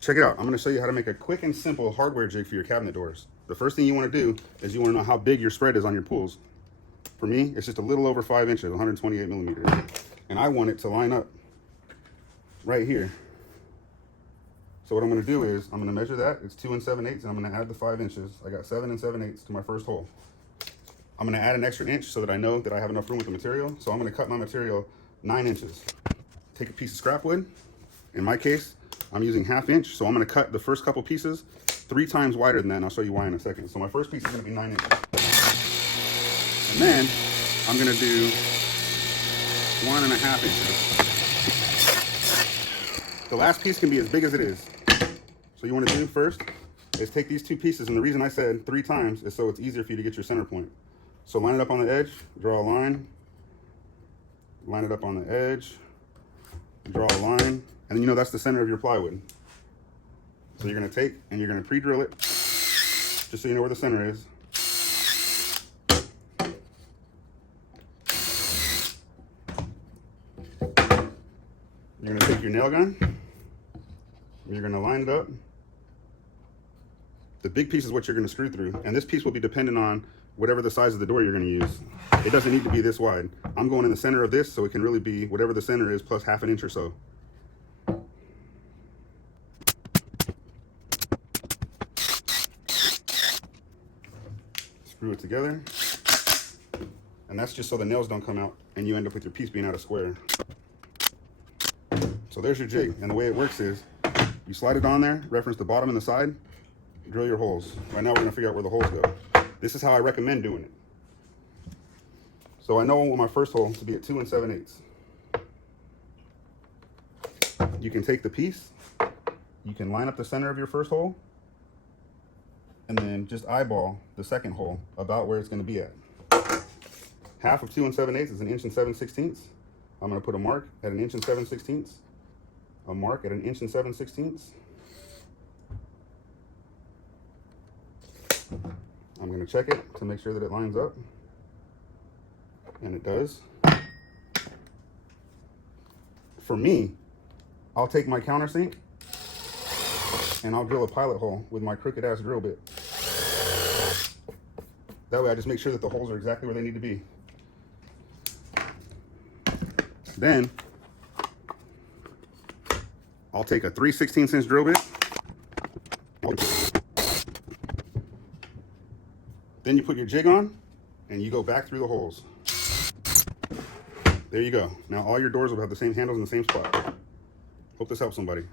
Check it out. I'm going to show you how to make a quick and simple hardware jig for your cabinet doors. The first thing you want to do is you want to know how big your spread is on your pulls. For me, it's just a little over 5 inches, 128 millimeters. And I want it to line up right here. So what I'm going to do is I'm going to measure that. It's 2 7/8, and I'm going to add the 5 inches. I got 7 7/8 to my first hole. I'm going to add an extra inch so that I know that I have enough room with the material. So I'm going to cut my material 9 inches. Take a piece of scrap wood. In my case, I'm using 1/2 inch. So I'm going to cut the first couple pieces 3 times wider than that, and I'll show you why in a second. So my first piece is going to be 9 inches. And then I'm going to do 1.5 inches. The last piece can be as big as it is. So you want to do first is take these 2 pieces, and the reason I said 3 times is so it's easier for you to get your center point. So line it up on the edge, draw a line, line it up on the edge, draw a line, and then you know that's the center of your plywood. So you're going to take and you're going to pre-drill it, just so you know where the center is. You're going to take your nail gun, and you're going to line it up. The big piece is what you're going to screw through, and this piece will be dependent on whatever the size of the door you're going to use. It doesn't need to be this wide. I'm going in the center of this, so it can really be whatever the center is plus 1/2 inch or so. Screw it together, and that's just so the nails don't come out and you end up with your piece being out of square. So there's your jig, and the way it works is you slide it on there, reference the bottom and the side, drill your holes. Right now we're going to figure out where the holes go. This is how I recommend doing it. So I know I want my first hole to be at 2 7/8. You can take the piece, you can line up the center of your first hole, and then just eyeball the second hole about where it's going to be at. Half of 2 7/8 is 1 7/16 inches. I'm going to put a mark at 1 7/16 inches, a mark at 1 7/16 inches. I'm going to check it to make sure that it lines up, and it does. For me, I'll take my countersink and I'll drill a pilot hole with my crooked ass drill bit. That way I just make sure that the holes are exactly where they need to be. Then I'll take a 3/16 inch drill bit. Then you put your jig on and you go back through the holes. There you go. Now all your doors will have the same handles in the same spot. Hope this helps somebody.